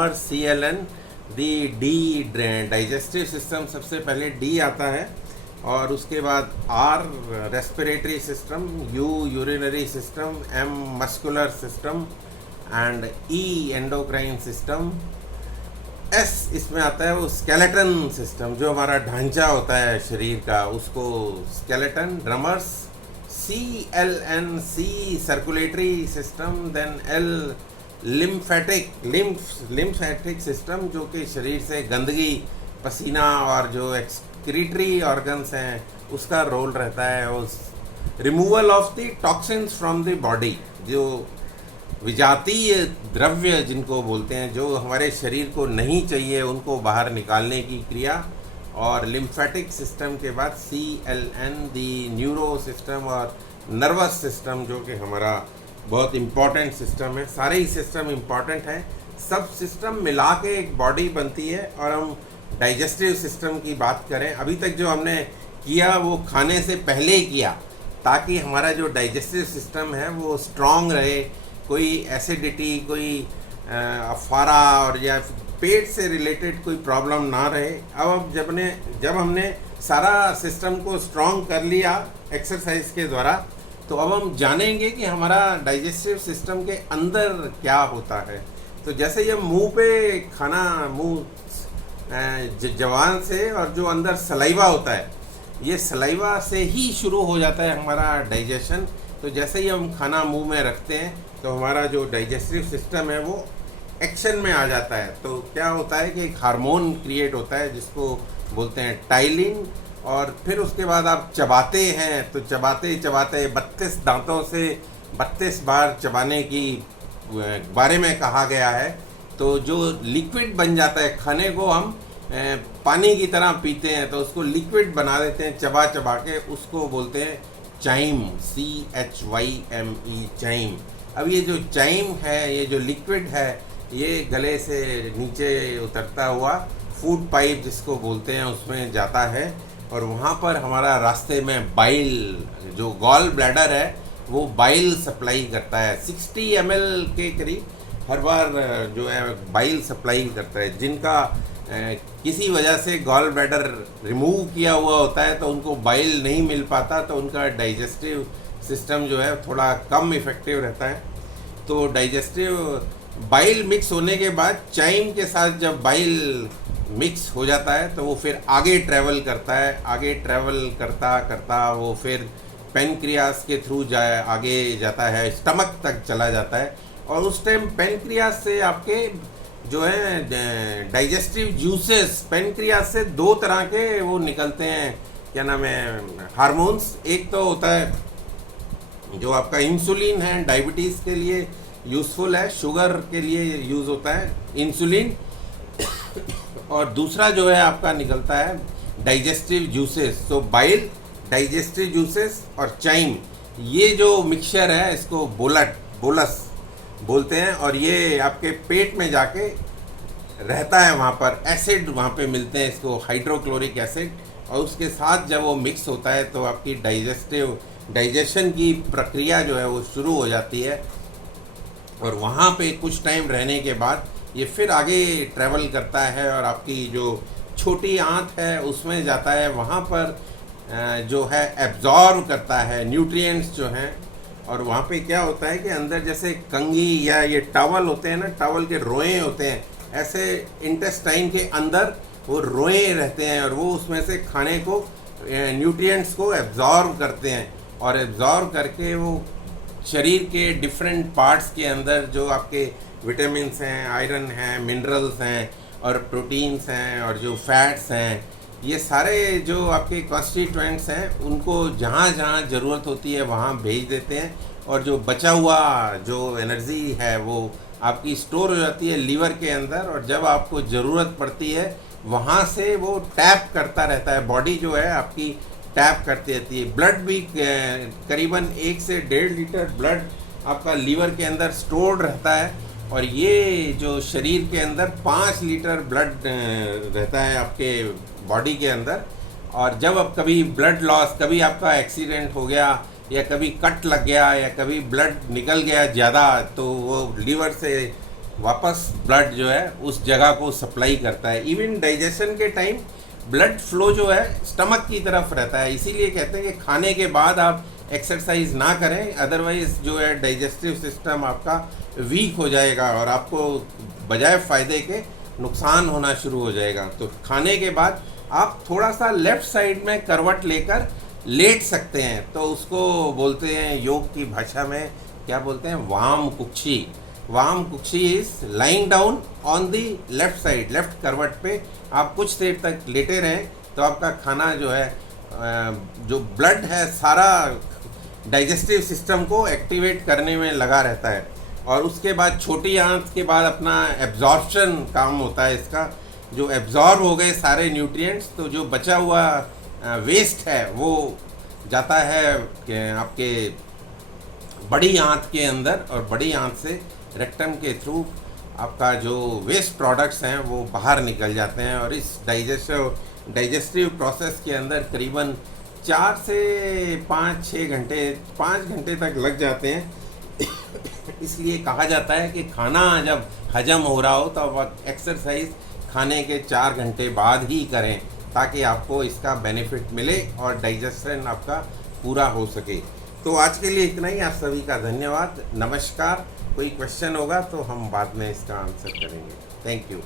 और CLN D digestive system, सबसे पहले डी आता है और उसके बाद R respiratory system, U urinary system, M muscular system and E endocrine system. S इसमें आता है वो स्केलेटन सिस्टम, जो हमारा ढांचा होता है शरीर का, उसको skeleton drummers. C circulatory system, then L lymphatic system, जो कि शरीर से गंदगी, पसीना और जो एक्सक्रीटरी ऑर्गन्स हैं उसका रोल रहता है, उस removal of the toxins from the body, जो विजातीय द्रव्य जिनको बोलते हैं, जो हमारे शरीर को नहीं चाहिए, उनको बाहर निकालने की क्रिया। और लिम्फेटिक सिस्टम के बाद CLN दी न्यूरो सिस्टम और नर्वस सिस्टम, जो कि हमारा बहुत इम्पॉर्टेंट सिस्टम है। सारे ही सिस्टम इम्पॉर्टेंट हैं, सब सिस्टम मिला के एक बॉडी बनती है। और हम डाइजेस्टिव सिस्टम की बात करें, अभी तक जो हमने किया वो खाने से पहले ही किया, ताकि हमारा जो डाइजेस्टिव सिस्टम है वो स्ट्रॉन्ग रहे, कोई एसिडिटी, कोई अफारा और या पेट से रिलेटेड कोई प्रॉब्लम ना रहे। अब जब हमने सारा सिस्टम को स्ट्रॉन्ग कर लिया एक्सरसाइज के द्वारा, तो अब हम जानेंगे कि हमारा डाइजेस्टिव सिस्टम के अंदर क्या होता है। तो जैसे ये मुंह पे खाना, जवान से, और जो अंदर सलाइवा होता है, ये सलाइवा से ही शुरू हो जाता है हमारा डाइजेशन। तो जैसे ही हम खाना मुंह में रखते हैं तो हमारा जो डाइजेस्टिव सिस्टम है वो एक्शन में आ जाता है। तो क्या होता है कि एक हार्मोन क्रिएट होता है जिसको बोलते हैं टाइलिन, और फिर उसके बाद आप चबाते हैं, तो चबाते चबाते 32 दांतों से 32 बार चबाने की बारे में कहा गया है। तो जो लिक्विड बन जाता है, खाने को हम पानी की तरह पीते हैं, तो उसको लिक्विड बना देते हैं चबा चबा के, उसको बोलते हैं चाइम, CHYME, चाइम। अब ये जो चाइम है, ये जो लिक्विड है, ये गले से नीचे उतरता हुआ फूड पाइप जिसको बोलते हैं उसमें जाता है, और वहाँ पर हमारा रास्ते में बाइल, जो गॉल ब्लैडर है, वो बाइल सप्लाई करता है। 60 ml के करीब हर बार जो है बाइल सप्लाई करता है। जिनका किसी वजह से गॉल ब्लैडर रिमूव किया हुआ होता है तो उनको बाइल नहीं मिल पाता, तो उनका डाइजेस्टिव सिस्टम जो है थोड़ा कम इफ़ेक्टिव रहता है। तो डाइजेस्टिव बाइल मिक्स होने के बाद चाइम के साथ जब बाइल मिक्स हो जाता है तो वो फिर आगे ट्रैवल करता है, आगे ट्रैवल करता करता वो फिर पेनक्रियास के थ्रू आगे जाता है, स्टमक तक चला जाता है। और उस टाइम पेनक्रियास से आपके जो है डाइजेस्टिव जूसेस, पेनक्रियास से 2 तरह के वो निकलते हैं, क्या नाम है, हार्मोन्स। एक तो होता है जो आपका इंसुलिन है, डायबिटीज़ के लिए यूज़फुल है, शुगर के लिए यूज़ होता है इंसुलिन। और दूसरा जो है आपका निकलता है डाइजेस्टिव जूसेस। तो बाइल, डाइजेस्टिव जूसेस और चाइम, ये जो मिक्सचर है इसको बोलस बोलते हैं, और ये आपके पेट में जाके रहता है। वहाँ पर एसिड वहाँ पे मिलते हैं, इसको हाइड्रोक्लोरिक एसिड, और उसके साथ जब वो मिक्स होता है तो आपकी डाइजेशन की प्रक्रिया जो है वो शुरू हो जाती है। और वहाँ पे कुछ टाइम रहने के बाद ये फिर आगे ट्रैवल करता है और आपकी जो छोटी आंत है उसमें जाता है, वहाँ पर जो है एब्जॉर्व करता है न्यूट्रिएंट्स जो हैं। और वहाँ पे क्या होता है कि अंदर जैसे कंघी या ये टॉवल होते हैं ना, टॉवल के रोए होते हैं, ऐसे इंटेस्टाइन के अंदर वो रोए रहते हैं, और वो उसमें से खाने को, न्यूट्रिएंट्स को एब्जॉर्व करते हैं, और एब्जॉर्व करके वो शरीर के डिफरेंट पार्ट्स के अंदर जो आपके विटामिन्स हैं, आयरन हैं, मिनरल्स हैं और प्रोटीन्स हैं और जो फैट्स हैं, ये सारे जो आपके कॉन्स्टिट्यूएंट्स हैं उनको जहाँ जहाँ ज़रूरत होती है वहाँ भेज देते हैं। और जो बचा हुआ जो एनर्जी है वो आपकी स्टोर हो जाती है लीवर के अंदर, और जब आपको ज़रूरत पड़ती है वहाँ से वो टैप करता रहता है। बॉडी जो है आपकी टैप करती रहती है। ब्लड भी करीबन 1 से 1.5 लीटर ब्लड आपका लीवर के अंदर स्टोर्ड रहता है, और ये जो शरीर के अंदर 5 लीटर ब्लड रहता है आपके बॉडी के अंदर। और जब अब कभी ब्लड लॉस, कभी आपका एक्सीडेंट हो गया या कभी कट लग गया या कभी ब्लड निकल गया ज़्यादा, तो वो लीवर से वापस ब्लड जो है उस जगह को सप्लाई करता है। इवन डाइजेशन के टाइम ब्लड फ्लो जो है स्टमक की तरफ रहता है, इसीलिए कहते हैं कि खाने के बाद आप एक्सरसाइज ना करें, अदरवाइज जो है डाइजेस्टिव सिस्टम आपका वीक हो जाएगा और आपको बजाय फ़ायदे के नुकसान होना शुरू हो जाएगा। तो खाने के बाद आप थोड़ा सा लेफ़्ट साइड में करवट लेकर लेट सकते हैं, तो उसको बोलते हैं योग की भाषा में क्या बोलते हैं, वाम कुक्षी। वाम Kukshi is lying down on the left side, left करवट पे आप कुछ देर तक लेटे रहें, तो आपका खाना जो है जो ब्लड है सारा डाइजेस्टिव सिस्टम को एक्टिवेट करने में लगा रहता है। और उसके बाद छोटी आंच के बाद अपना एब्जॉर्प्शन काम होता है इसका, जो एब्जॉर्ब हो गए सारे न्यूट्रिएंट्स, तो जो बचा हुआ वेस्ट है वो जाता है कि आपके बड़ी आंत के अंदर, और बड़ी आंत से रेक्टम के थ्रू आपका जो वेस्ट प्रोडक्ट्स हैं वो बाहर निकल जाते हैं। और इस डाइजेस्टिव प्रोसेस के अंदर करीबन 4 से 5-6 घंटे, 5 घंटे तक लग जाते हैं। इसलिए कहा जाता है कि खाना जब हजम हो रहा हो तो आप एक्सरसाइज खाने के 4 घंटे बाद ही करें, ताकि आपको इसका बेनिफिट मिले और डाइजेशन आपका पूरा हो सके। तो आज के लिए इतना ही। आप सभी का धन्यवाद, नमस्कार। कोई क्वेश्चन होगा तो हम बाद में इसका आंसर करेंगे। Thank you.